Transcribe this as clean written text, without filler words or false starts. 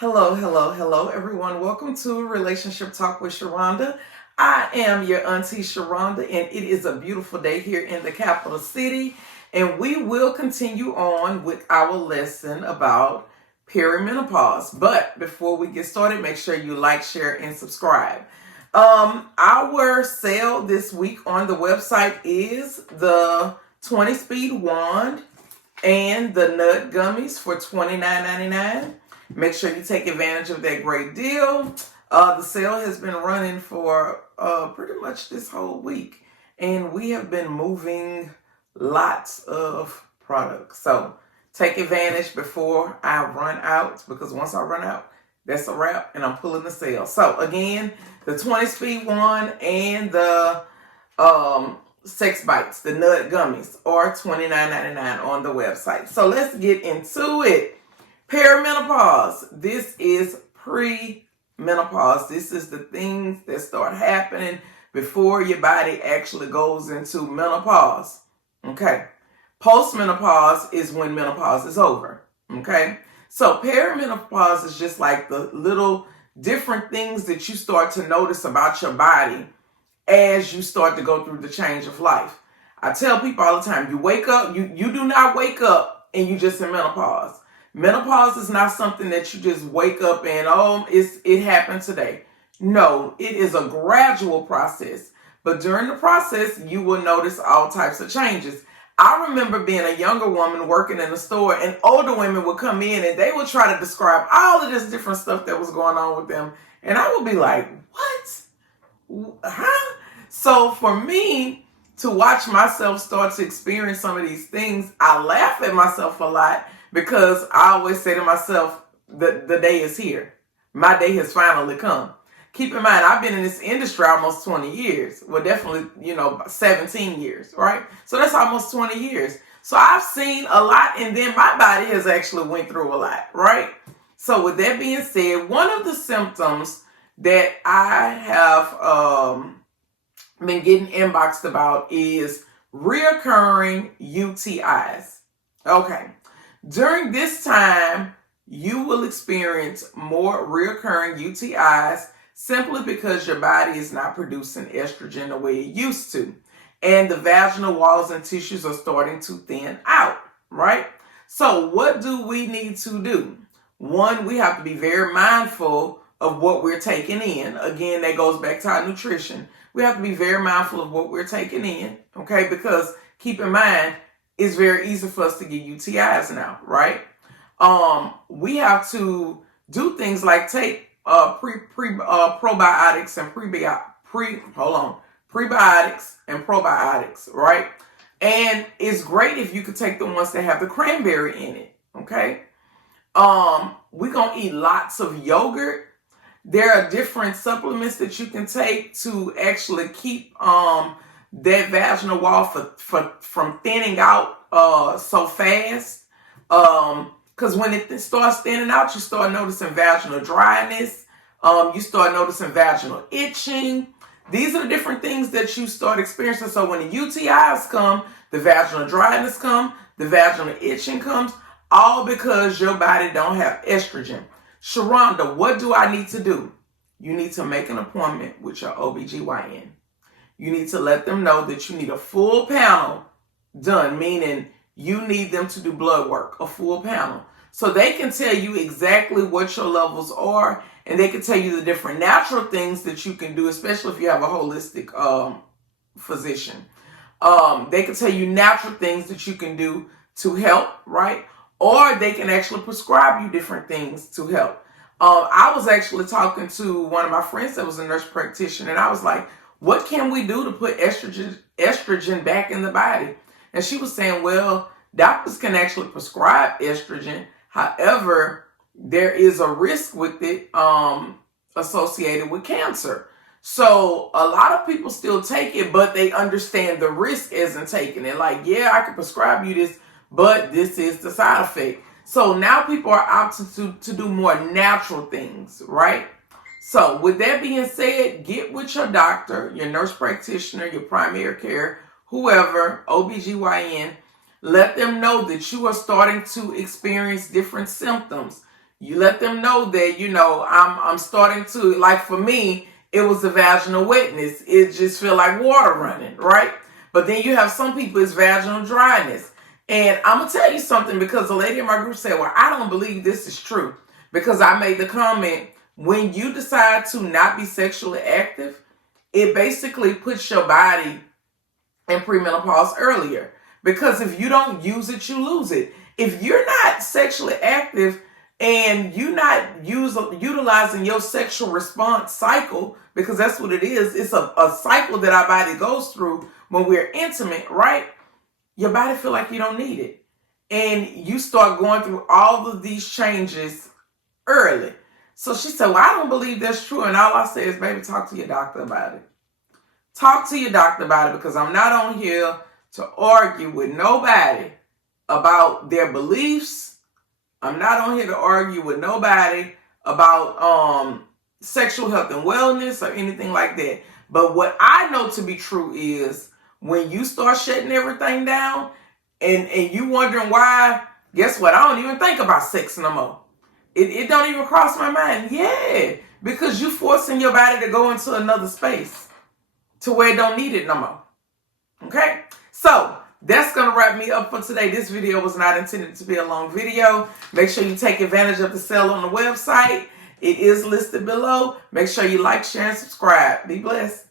Hello, hello, hello, everyone. Welcome to Relationship Talk with Sharonda. I am your auntie Sharonda, and it is a beautiful day here in the capital city. And we will continue on with our lesson about perimenopause. But before we get started, make sure you like, share, and subscribe. Our sale this week on the website is the 20 speed wand and the nut gummies for $29.99. Make sure you take advantage of that great deal. The sale has been running for pretty much this whole week, and we have been moving lots of products. So take advantage before I run out, because once I run out, that's a wrap, and I'm pulling the sale. So again, the 20 speed one and the sex bites, the nut gummies, are $29.99 on the website. So let's get into it. Perimenopause. This is pre-menopause. This is the things that start happening before your body actually goes into menopause. Okay. Postmenopause is when menopause is over. Okay. So perimenopause is just like the little different things that you start to notice about your body as you start to go through the change of life. I tell people all the time, you wake up, you do not wake up and you just in menopause. Menopause is not something that you just wake up and, it happened today. No, it is a gradual process. But during the process, you will notice all types of changes. I remember being a younger woman working in the store, and older women would come in and they would try to describe all of this different stuff that was going on with them. And I would be like, what? Huh? So for me to watch myself start to experience some of these things, I laugh at myself a lot, because I always say to myself, the day is here. My day has finally come. Keep in mind, I've been in this industry almost 20 years. Well, definitely, 17 years, right? So that's almost 20 years. So I've seen a lot, and then my body has actually went through a lot, right? So with that being said, one of the symptoms that I have been getting inboxed about is reoccurring UTIs. Okay. During this time, you will experience more reoccurring UTIs simply because your body is not producing estrogen the way it used to. And the vaginal walls and tissues are starting to thin out, right? So what do we need to do? One, we have to be very mindful of what we're taking in. Again, that goes back to our nutrition. We have to be very mindful of what we're taking in, okay? Because keep in mind, it's very easy for us to get UTIs now, right? We have to do things like take probiotics and prebiotics and probiotics, right? And it's great if you could take the ones that have the cranberry in it, okay? We're gonna eat lots of yogurt. There are different supplements that you can take to actually keep that vaginal wall from thinning out so fast. Because when it starts thinning out, you start noticing vaginal dryness. You start noticing vaginal itching. These are the different things that you start experiencing. So when the UTIs come, the vaginal dryness comes, the vaginal itching comes, all because your body don't have estrogen. Sharonda, what do I need to do? You need to make an appointment with your OBGYN. You need to let them know that you need a full panel done, meaning you need them to do blood work, a full panel. So they can tell you exactly what your levels are, and they can tell you the different natural things that you can do, especially if you have a holistic physician. They can tell you natural things that you can do to help, right? Or they can actually prescribe you different things to help. I was actually talking to one of my friends that was a nurse practitioner, and I was like, what can we do to put estrogen back in the body? And she was saying, well, doctors can actually prescribe estrogen. However, there is a risk with it associated with cancer. So a lot of people still take it, but they understand the risk isn't taking it. Like, yeah, I can prescribe you this, but this is the side effect. So now people are opting to do more natural things, right? So with that being said, get with your doctor, your nurse practitioner, your primary care, whoever, OBGYN. Let them know that you are starting to experience different symptoms. You let them know that, I'm starting to, like for me, it was the vaginal wetness. It just feel like water running, right? But then you have some people, it's vaginal dryness. And I'm going to tell you something, because a lady in my group said, well, I don't believe this is true. Because I made the comment, when you decide to not be sexually active, it basically puts your body in premenopause earlier. Because if you don't use it, you lose it. If you're not sexually active and you're not utilizing your sexual response cycle, because that's what it is, it's a cycle that our body goes through when we're intimate, right? Your body feel like you don't need it. And you start going through all of these changes early. So she said, well, I don't believe that's true. And all I say is, baby, talk to your doctor about it. Talk to your doctor about it, because I'm not on here to argue with nobody about their beliefs. I'm not on here to argue with nobody about sexual health and wellness or anything like that. But what I know to be true is, when you start shutting everything down and you wondering why, guess what? I don't even think about sex no more. It don't even cross my mind. Yeah, because you forcing your body to go into another space to where it don't need it no more. Okay? So that's going to wrap me up for today. This video was not intended to be a long video. Make sure you take advantage of the sale on the website. It is listed below. Make sure you like, share, and subscribe. Be blessed.